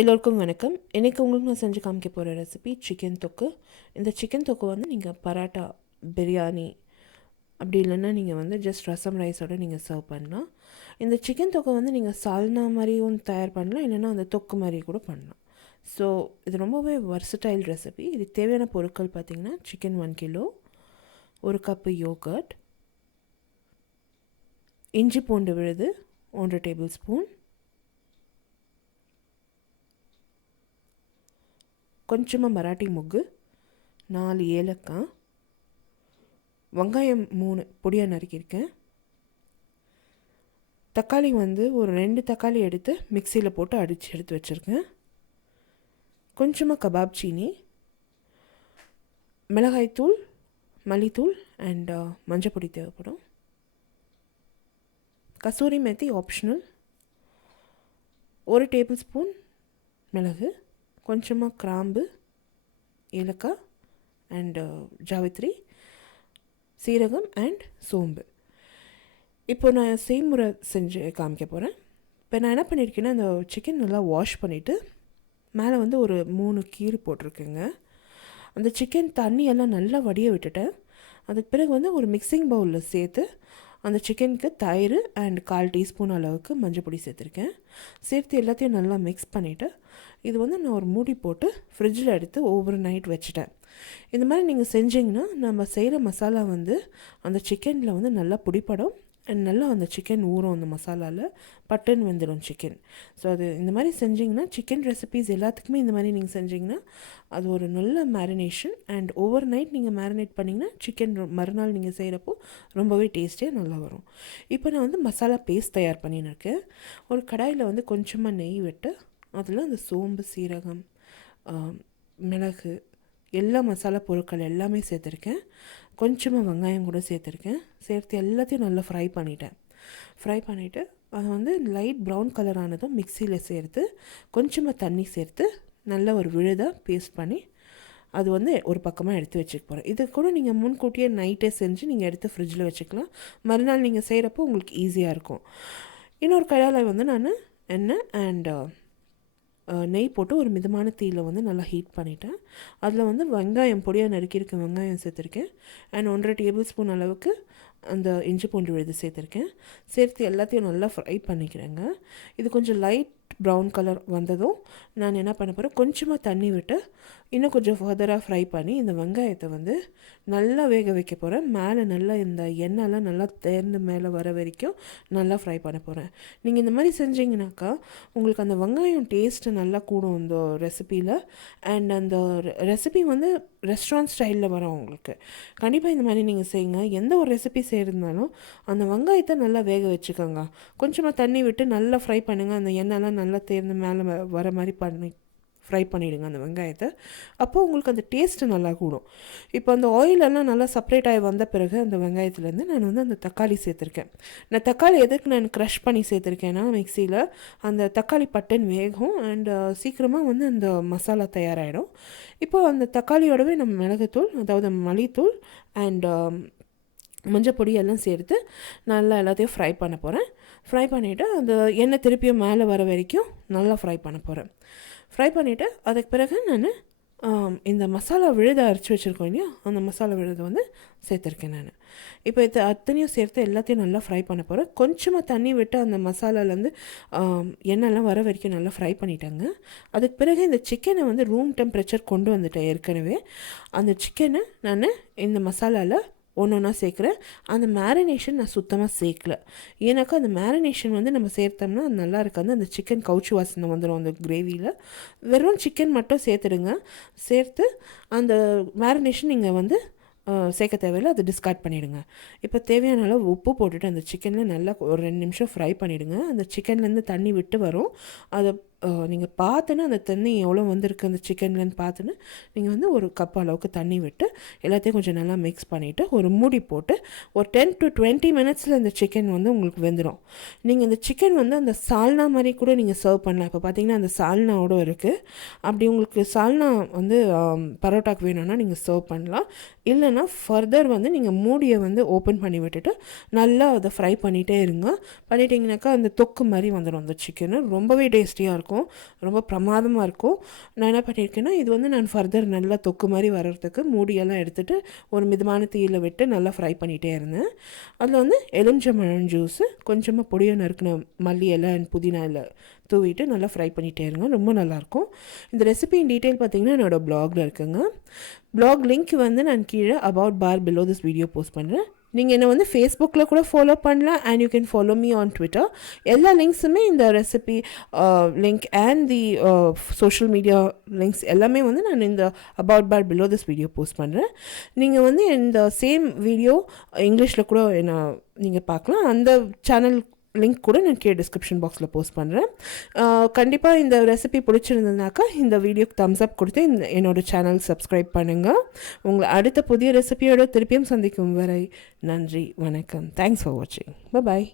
எல்லோருக்கும் வணக்கம். இன்றைக்கி உங்களுக்கு நான் செஞ்சு காமிக்க போகிற ரெசிபி சிக்கன் தொக்கு. இந்த சிக்கன் தொக்கு வந்து நீங்கள் பராட்டா, பிரியாணி அப்படி இல்லைன்னா நீங்கள் வந்து ஜஸ்ட் ரசம் ரைஸோடு நீங்கள் சர்வ் பண்ணலாம். இந்த சிக்கன் தொக்கை வந்து நீங்கள் சால்னா மாதிரியும் தயார் பண்ணலாம், இல்லைன்னா அந்த தொக்கு மாதிரி கூட பண்ணலாம். ஸோ இது ரொம்பவே வர்சடைல் ரெசிபி. இதுக்கு தேவையான பொருட்கள் பார்த்திங்கன்னா சிக்கன் 1 கிலோ, 1 கப்பு யோகர்ட், இஞ்சி பூண்டு விழுது 1 டேபிள் ஸ்பூன், கொஞ்சமாக மராட்டி மொக்கு, 4 ஏலக்காய், வெங்காயம் 3 பொடியாக நறுக்கியிருக்கேன், தக்காளி வந்து ஒரு 2 தக்காளி எடுத்து மிக்சியில் போட்டு அடித்து எடுத்து வச்சுருக்கேன், கொஞ்சமாக கபாப் சீனி, மிளகாய்த்தூள், மல்லித்தூள் அண்ட் மஞ்சள் பொடி தேவைப்படும், kasuri methi optional, 1 table spoon மிளகு, கொஞ்சமாக கிராம்பு, ஏலக்காய் அண்டு ஜாவித்ரி, சீரகம் அண்ட் சோம்பு. இப்போ நான் செய்முறை செஞ்சு காமிக்க போகிறேன். இப்போ நான் என்ன பண்ணியிருக்கேன்னா, அந்த சிக்கன் நல்லா வாஷ் பண்ணிவிட்டு மேலே வந்து ஒரு 3 கீறு போட்டிருக்கேங்க. அந்த சிக்கன் தண்ணியெல்லாம் நல்லா வடிய விட்டுட்டேன். அதுக்கு பிறகு வந்து ஒரு மிக்சிங் பவுலில் சேர்த்து அந்த சிக்கனுக்கு தயிர் அண்ட் 1/4 டீஸ்பூன் அளவுக்கு மஞ்சள் பொடி சேர்த்துருக்கேன். சேர்த்து எல்லாத்தையும் நல்லா மிக்ஸ் பண்ணிவிட்டு இது வந்து நான் ஒரு மூடி போட்டு ஃப்ரிட்ஜில் எடுத்து ஓவர் நைட் வச்சுட்டேன். இந்த மாதிரி நீங்கள் செஞ்சிங்கன்னா நம்ம செய்கிற மசாலா வந்து அந்த சிக்கனில் வந்து நல்லா பிடிப்படும் அண்ட் நல்லா அந்த சிக்கன் ஊறும், அந்த மசாலாவில் பட்டுன்னு வெந்துடும் சிக்கன். ஸோ அது இந்த மாதிரி செஞ்சிங்கன்னா சிக்கன் ரெசிபீஸ் எல்லாத்துக்குமே இந்த மாதிரி நீங்கள் செஞ்சிங்கன்னா அது ஒரு நல்ல மேரினேஷன் அண்ட் ஓவர் நைட் நீங்கள் மேரினேட் பண்ணிங்கன்னா சிக்கன் மறுநாள் நீங்கள் செய்கிறப்போ ரொம்பவே டேஸ்டியாக நல்லா வரும். இப்போ நான் வந்து மசாலா பேஸ்ட் தயார் பண்ணின்னு இருக்கேன். ஒரு கடாயில் வந்து கொஞ்சமாக நெய் விட்டு அதில் அந்த சோம்பு, சீரகம், மிளகு, எல்லா மசாலா பொருட்கள் எல்லாமே சேர்த்துருக்கேன். கொஞ்சமாக வெங்காயம் கூட சேர்த்துருக்கேன். சேர்த்து எல்லாத்தையும் நல்லா ஃப்ரை பண்ணிவிட்டு அதை வந்து லைட் ப்ரௌன் கலர் ஆனதும் மிக்சியில் சேர்த்து கொஞ்சமாக தண்ணி சேர்த்து நல்லா ஒரு விழுதாக பேஸ்ட் பண்ணி அது வந்து ஒரு பக்கமாக எடுத்து வச்சுக்க போகிறேன். இது கூட நீங்கள் முன்கூட்டியே நைட்டே செஞ்சு நீங்கள் எடுத்து ஃப்ரிட்ஜில் வச்சுக்கலாம். மறுநாள் நீங்கள் செய்கிறப்போ உங்களுக்கு ஈஸியாக இருக்கும். இன்னொரு கடாயில் வந்து நான் எண்ணெய் அண்ட் நெய் போட்டு ஒரு மிதமான தீயில் வந்து நல்லா ஹீட் பண்ணிவிட்டேன். அதில் வந்து வெங்காயம் பொடியாக நறுக்கியிருக்க வெங்காயம் சேர்த்துருக்கேன் அண்ட் 1.5 டேபிள் ஸ்பூன் அளவுக்கு அந்த இஞ்சி பூண்டு விழுது சேர்த்துருக்கேன். சேர்த்து எல்லாத்தையும் நல்லா ஃப்ரை பண்ணிக்கிறேங்க. இது கொஞ்சம் லைட் ப்ரௌன் கலர் வந்ததும் நான் என்ன பண்ண போகிறேன், கொஞ்சமாக தண்ணி விட்டு இன்னும் கொஞ்சம் ஃபர்தராக ஃப்ரை பண்ணி இந்த வெங்காயத்தை வந்து நல்லா வேக வைக்க போகிறேன். மேலே நல்லா இந்த எண்ணெய்லாம் நல்லா தேர்ந்து மேலே வர வரைக்கும் நல்லா ஃப்ரை பண்ண போகிறேன். நீங்கள் இந்த மாதிரி செஞ்சிங்கனாக்கா உங்களுக்கு அந்த வெங்காயம் டேஸ்ட்டு நல்லா கூடும் இந்த ரெசிப்பியில். அண்ட் அந்த ரெசிபி வந்து ரெஸ்டாரண்ட் ஸ்டைலில் வரும் உங்களுக்கு. கண்டிப்பாக இந்த மாதிரி நீங்கள் செய்யுங்க. எந்த ஒரு ரெசிபி செய்கிறதுனாலும் அந்த வெங்காயத்தை நல்லா வேக வச்சுக்கோங்க. கொஞ்சமாக தண்ணி விட்டு நல்லா ஃப்ரை பண்ணுங்கள். அந்த எண்ணெய்லாம் நல்லா தேர்ந்து மேலே வர மாதிரி ஃப்ரை பண்ணிவிடுங்க அந்த வெங்காயத்தை. அப்போது உங்களுக்கு அந்த டேஸ்ட்டு நல்லா கூடும். இப்போ அந்த ஆயிலெல்லாம் நல்லா செப்ரேட் ஆகி வந்த பிறகு அந்த வெங்காயத்துலேருந்து நான் வந்து அந்த தக்காளி சேர்த்துருக்கேன். நான் தக்காளி எதுக்கு நான் க்ரஷ் பண்ணி சேர்த்துருக்கேன்னா, மிக்சியில் அந்த தக்காளி பட்டுன்னு வேகும் அண்ட் சீக்கிரமாக வந்து அந்த மசாலா தயாராகிடும். இப்போ அந்த தக்காளியோடவே நம்ம மிளகுத்தூள், அதாவது மல்லித்தூள் அண்ட் மஞ்சள் பொடி எல்லாம் சேர்த்து நல்லா எல்லாத்தையும் ஃப்ரை பண்ண போகிறேன். ஃப்ரை பண்ணிவிட்டு அந்த எண்ணெய் திருப்பியும் மேலே வர வரைக்கும் நல்லா ஃப்ரை பண்ண போகிறேன். ஃப்ரை பண்ணிவிட்டு அதுக்கு பிறகு நான் இந்த மசாலா விழுதை அரைச்சி வச்சுருக்கோம் இல்லையா, அந்த மசாலா விழுதை வந்து சேர்த்துருக்கேன் நான். இப்போ இது அத்தனையும் சேர்த்து எல்லாத்தையும் நல்லா ஃப்ரை பண்ண போகிறேன். கொஞ்சமாக தண்ணி விட்டு அந்த மசாலாலேருந்து எண்ணெய்லாம் வர வரைக்கும் நல்லா ஃப்ரை பண்ணிட்டாங்க. அதுக்கு பிறகு இந்த சிக்கனை வந்து ரூம் டெம்பரேச்சர் கொண்டு வந்துட்டேன் ஏற்கனவே. அந்த சிக்கனை நான் இந்த மசாலாவில் ஒன்றா சேர்க்குறேன். அந்த மேரினேஷன் நான் சுத்தமாக சேர்க்கல. ஏன்னாக்கா அந்த மேரினேஷன் வந்து நம்ம சேர்த்தோம்னா அது நல்லா இருக்காது. அந்த சிக்கன் கவுச்சி வாசனை வந்துடும் அந்த கிரேவியில். வெறும் சிக்கன் மட்டும் சேர்த்துடுங்க. சேர்த்து அந்த மேரினேஷன் நீங்கள் வந்து சேர்க்க தேவையில்லை, அதை டிஸ்கார்ட் பண்ணிவிடுங்க. இப்போ தேவையான அளவு உப்பு போட்டுட்டு அந்த சிக்கனில் நல்லா ஒரு 2 நிமிஷம் ஃப்ரை பண்ணிவிடுங்க. அந்த சிக்கன்லேருந்து தண்ணி விட்டு வரும். அதை நீங்கள் பார்த்துன்னு அந்த தண்ணி எவ்வளோ வந்திருக்கு அந்த சிக்கன்லேருந்து பார்த்துன்னு நீங்கள் வந்து ஒரு கப் அளவுக்கு தண்ணி விட்டு எல்லாத்தையும் கொஞ்சம் நல்லா மிக்ஸ் பண்ணிவிட்டு ஒரு மூடி போட்டு ஒரு 10 to 20 மினிட்ஸில் இந்த சிக்கன் வந்து உங்களுக்கு வெந்துடும். நீங்கள் இந்த சிக்கன் வந்து அந்த சால்னா மாதிரி கூட நீங்கள் சர்வ் பண்ணலாம். இப்போ பார்த்தீங்கன்னா அந்த சால்னாவோட இருக்குது. அப்படி உங்களுக்கு சால்னா வந்து பரோட்டாக்கு வேணும்னா நீங்கள் சர்வ் பண்ணலாம். இல்லைன்னா ஃபர்தர் வந்து நீங்கள் மூடியை வந்து ஓப்பன் பண்ணி விட்டுட்டு நல்லா அதை ஃப்ரை பண்ணிகிட்டே இருங்க. பண்ணிட்டீங்கனாக்கா அந்த தொக்கு மாதிரி வந்துடும் அந்த சிக்கனு. ரொம்பவே டேஸ்டியாக இருக்கும். இருக்கும், ரொம்ப பிரமாதமாக இருக்கும். நான் என்ன பண்ணியிருக்கேன்னா, இது வந்து நான் ஃபர்தர் நல்லா தொக்கு மாதிரி வர்றதுக்கு மூடியெல்லாம் எடுத்துகிட்டு ஒரு மிதமான தீயில் விட்டு நல்லா ஃப்ரை பண்ணிகிட்டே இருந்தேன். அதில் வந்து எலுமிச்சம்பழம் ஜூஸு, கொஞ்சமாக பொடியை நறுக்கின மல்லி இலை அண்ட் புதினா இலை தூவிட்டு நல்லா ஃப்ரை பண்ணிகிட்டே இருங்க, ரொம்ப நல்லாயிருக்கும். இந்த ரெசிபியின் டீட்டெயில் பார்த்தீங்கன்னா என்னோடய ப்ளாகில் இருக்குங்க. ப்ளாக் லிங்க் வந்து நான் கீழே about bar below this video post பண்ணுறேன். நீங்கள் என்னை வந்து ஃபேஸ்புக்கில் கூட ஃபாலோ பண்ணலாம் and you can follow me on Twitter. எல்லா லிங்க்ஸுமே இந்த recipe link and the social media links எல்லாமே வந்து நான் இந்த about bar below this video post பண்ணுறேன். நீங்கள் வந்து இந்த சேம் வீடியோ இங்கிலீஷில் கூட என்ன நீங்கள் பார்க்கலாம். அந்த சேனல் லிங்க் கூட நான் கீழே டிஸ்கிரிப்ஷன் பாக்ஸில் போஸ்ட் பண்ணுறேன். கண்டிப்பாக இந்த ரெசிபி பிடிச்சிருந்ததுனாக்கா இந்த வீடியோக்கு தம்ஸ் அப் கொடுத்து என்னோடய சேனல் சப்ஸ்கிரைப் பண்ணுங்கள். உங்களை அடுத்த புதிய ரெசிபியோட திருப்பியும் சந்திக்கும் வரை நன்றி, வணக்கம். தேங்க்ஸ் ஃபார் வாட்சிங். பாய்.